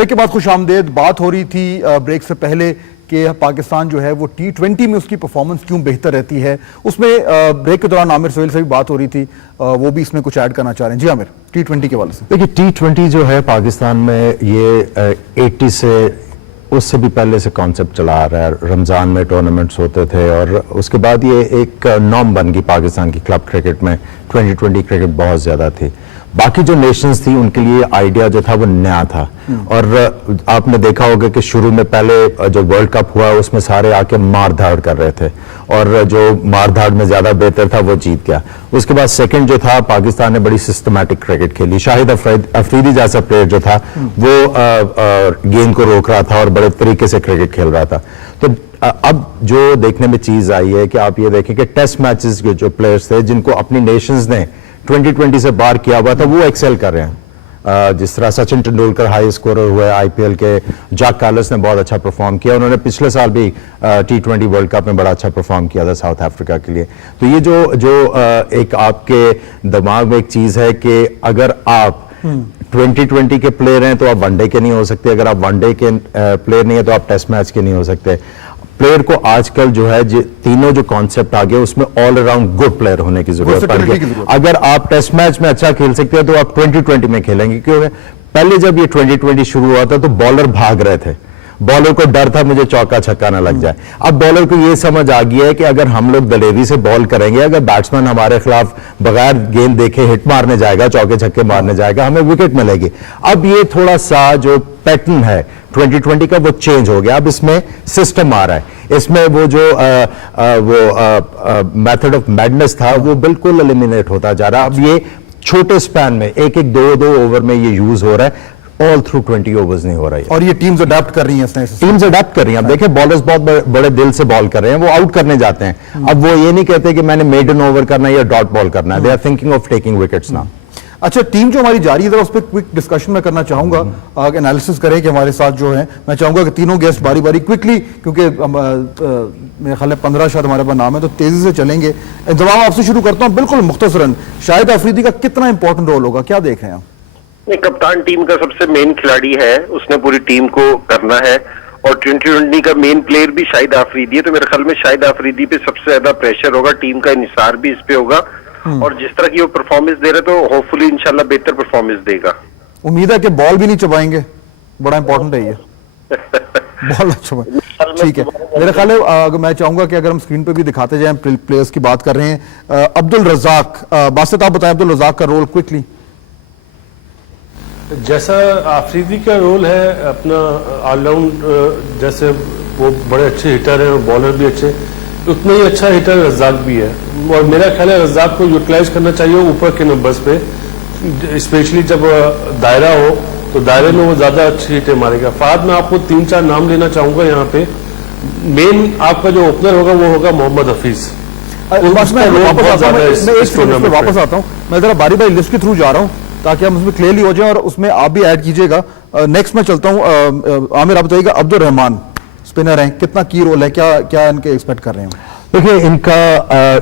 Break کے بعد خوش آمدید. بات ہو رہی تھی بریک سے پہلے کہ پاکستان جو ہے وہ T20 میں اس کی پرفارمنس کیوں بہتر رہتی ہے. اس میں بریک کے دوران عامر سہیل سے بھی بات ہو رہی تھی, وہ بھی اس میں کچھ ایڈ کرنا چاہ رہے ہیں. جی عامر, T20 کے حوالے سے. دیکھیے T20 جو ہے پاکستان میں یہ 80 سے اس سے بھی پہلے سے کانسیپٹ چلا آ رہا ہے. رمضان میں ٹورنامنٹس ہوتے تھے اور اس کے بعد یہ ایک نام بن گئی پاکستان کی کلب کرکٹ میں. 2020 کرکٹ بہت زیادہ تھی. باقی جو نیشنز تھی ان کے لیے آئیڈیا جو تھا وہ نیا تھا, اور آپ نے دیکھا ہوگا کہ شروع میں پہلے جو ورلڈ کپ ہوا اس میں سارے آ کے مار دھاڑ کر رہے تھے, اور جو مار دھاڑ میں زیادہ بہتر تھا وہ جیت گیا. اس کے بعد سیکنڈ جو تھا, پاکستان نے بڑی سسٹمیٹک کرکٹ کھیلی. شاہد افریدی جیسا پلیئر جو تھا وہ گیند کو روک رہا تھا اور بڑے طریقے سے کرکٹ کھیل رہا تھا. تو اب جو دیکھنے میں چیز آئی ہے کہ آپ یہ دیکھیں کہ ٹیسٹ میچز کے جو پلیئرز تھے جن کو اپنی نیشنز نے 2020 سے باہر کیا ہوا تھا وہ ایکسل کر رہے ہیں. جس طرح سچن ٹنڈولکر ہائی اسکورر ہوئے IPL کے, جاک کارلس نے بہت اچھا پرفارم کیا, انہوں نے پچھلے سال بھی T20 ورلڈ کپ میں بڑا اچھا پرفارم کیا تھا ساؤتھ افریقہ کے لیے. تو یہ جو ایک آپ کے دماغ میں ایک چیز ہے کہ اگر آپ 2020 کے پلیئر ہیں تو آپ ون ڈے کے نہیں ہو سکتے, اگر آپ ون ڈے کے پلیئر نہیں ہیں تو آپ ٹیسٹ میچ کے نہیں ہو سکتے. پلیئر کو آج کل جو ہے تینوں جو کانسیپٹ آ گئے اس میں آل اراؤنڈ گڈ پلیئر ہونے کی ضرورت پڑ گئی. اگر آپ ٹیسٹ میچ میں اچھا کھیل سکتے ہیں تو آپ 2020 میں کھیلیں گے. کیونکہ پہلے جب یہ 2020 شروع ہوا تھا تو بالر بھاگ رہے تھے, بالر کو ڈر تھا مجھے چوکا چھکا نہ لگ جائے. اب بالر کو یہ سمجھ آ گیا ہے کہ اگر ہم لوگ دلیری سے بال کریں گے, اگر بیٹسمین ہمارے خلاف بغیر گیند دیکھے ہٹ مارنے جائے گا, چوکے چھکے مارنے جائے گا, ہمیں وکٹ ملے گی. اب یہ تھوڑا سا جو پیٹرن ہے 2020 کا وہ چینج ہو گیا. اب اس میں سسٹم آ رہا ہے, اس میں وہ جو میتھڈ آف میڈنس تھا وہ بالکل ایلیمینیٹ ہوتا جا رہا. اب یہ چھوٹے سپین میں ایک دو اوور میں یہ یوز ہو رہا ہے, all through 20 overs نہیں ہو رہا ہے. اور یہ ٹیمز اڈاپٹ کر رہی ہیں, ٹیمز اڈاپٹ کر رہی ہیں. اب دیکھیں بالرز بہت بڑے دل سے بال کر رہے ہیں, وہ آؤٹ کرنے جاتے ہیں. اب وہ یہ نہیں کہتے کہ میں نے میڈن اوور کرنا ہے یا ڈاٹ بال کرنا ہے. they are thinking of taking wickets now. اچھا, ٹیم جو ہماری جاری ہے ذرا اس پہ کوئک ڈسکشن میں کرنا چاہوں گا, انالیسس کریں کہ ہمارے ساتھ جو ہیں. میں چاہوں گا کہ تینوں گیسٹ باری باری کوئکلی, کیونکہ میرے خیال ہے 15 شاید ہمارے پاس نام ہے, تو تیزی سے چلیں گے. انضمام آپ سے شروع کرتا ہوں بالکل مختصراً. شاہد افریدی کا کتنا امپورٹنٹ رول ہوگا, کیا دیکھ رہے ہیں آپ؟ کپتان ٹیم کا سب سے مین کھلاڑی ہے, اس نے پوری ٹیم کو کرنا ہے, اور 2020 کا مین پلیئر بھی شاہد افریدی ہے. تو میرے خیال میں شاہد افریدی پہ سب سے زیادہ پریشر ہوگا, ٹیم کا انحصار بھی اس پہ ہوگا, اور جس طرح کی وہ پرفارمنس دے رہے تو ہوپ فلی انشاءاللہ بہتر پرفارمنس دے گا. امید ہے کہ بال بھی نہیں چبائیں گے, بڑا امپورٹنٹ ہے یہ بال چبائیں. ٹھیک ہے, میرے خیال ہے میں چاہوں گا کہ اگر ہم اسکرین پہ بھی دکھاتے جائیں, پلیئرز کی بات کر رہے ہیں. عبدالرزاق, باسط آپ بتائیں عبدالرزاق کا رول کوئکلی. جیسا آفریدی کا رول ہے اپنا آل راؤنڈ, جیسے وہ بڑے اچھے ہٹر ہیں اور بالر بھی اچھے, اتنا ہی اچھا ہٹر رزاق بھی ہے. اور میرا خیال ہے رزاق کو یوٹیلائز کرنا چاہیے اوپر کے نمبرز پہ, اسپیشلی جب دائرہ ہو تو دائرے میں وہ زیادہ اچھی ہٹیں مارے گا. فہد میں آپ کو 3-4 نام لینا چاہوں گا یہاں پہ. مین آپ کا جو اوپنر ہوگا وہ ہوگا محمد حفیظ. واپس آتا ہوں, میں ذرا باری باری لسٹ کے تھرو جا رہا ہوں تاکہ ہم اس میں کلیئرلی ہو جائیں, اور اس میں آپ بھی ایڈ کیجئے گا. نیکسٹ میں چلتا ہوں, عامر آپ بتائیے گا. عبدالرحمان اسپنر ہیں, کتنا کی رول ہے, کیا ان کے ایکسپیکٹ کر رہے ہیں؟ دیکھیں ان کا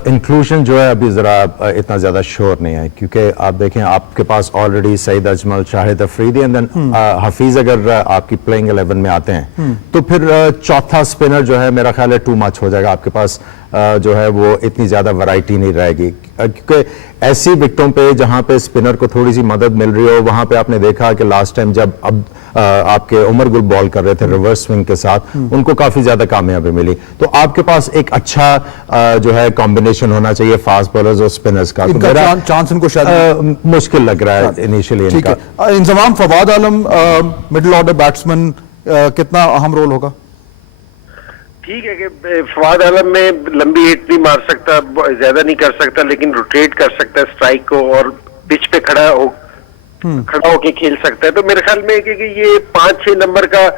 انکلوژن جو ہے ابھی ذرا اتنا زیادہ شور نہیں ہے, کیونکہ آپ دیکھیں آپ کے پاس already Saeed Ajmal, Shahid Afridi, and then Hafeez اگر آپ کی پلینگ 11 میں آتے ہیں تو پھر چوتھا اسپنر جو ہے میرا خیال ہے ٹو مچ ہو جائے گا. آپ کے پاس جو ہے وہ اتنی زیادہ ورائٹی نہیں رہے گی, کیونکہ ایسی وکٹوں پہ جہاں پہ اسپنر کو تھوڑی سی مدد مل رہی ہو, وہاں پہ آپ نے دیکھا کہ لاسٹ ٹائم جب آپ کے عمر گل بال کر رہے تھے ریورس سوئنگ کے ساتھ, ان کو کافی زیادہ کامیابی ملی. تو آپ کے پاس ایک اچھا جو ہے کمبینیشن ہونا چاہیے فاسٹ بالرز اور سپنرز کا. چانس ان کو شاید مشکل لگ رہا ہے انیشلی. ٹھیک ہے, انضمام Fawad Alam middle order batsman, کتنا اہم رول ہوگا؟ ٹھیک ہے کہ فواد عالم میں لمبی ہٹ نہیں مار سکتا, زیادہ نہیں کر سکتا, لیکن روٹیٹ کر سکتا ہے اسٹرائک کو, اور پچ پہ کھڑا ہو کے کھیل سکتا ہے. تو میرے خیال میں کہ یہ 5-6 نمبر کا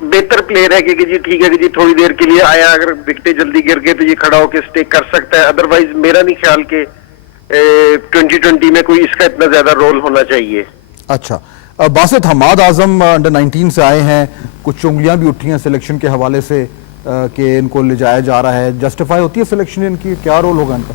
بہتر پلیئر ہے کہ جی ٹھیک ہے کہ جی تھوڑی دیر کے لیے آیا, اگر وکٹیں جلدی گر گئے تو یہ کھڑا ہو کے اسٹیک کر سکتا ہے. ادروائز میرا نہیں خیال کہ 2020 میں کوئی اس کا اتنا زیادہ رول ہونا چاہیے. اچھا, باسط حماد اعظم انڈر 19 سے آئے ہیں, کچھ انگلیاں بھی اٹھی ہیں سلیکشن کے حوالے سے کہ ان کو لے جایا جا رہا ہے, جسٹیفائی ہوتی ہے سلیکشن ان کی, کیا رول ہوگا ان کا؟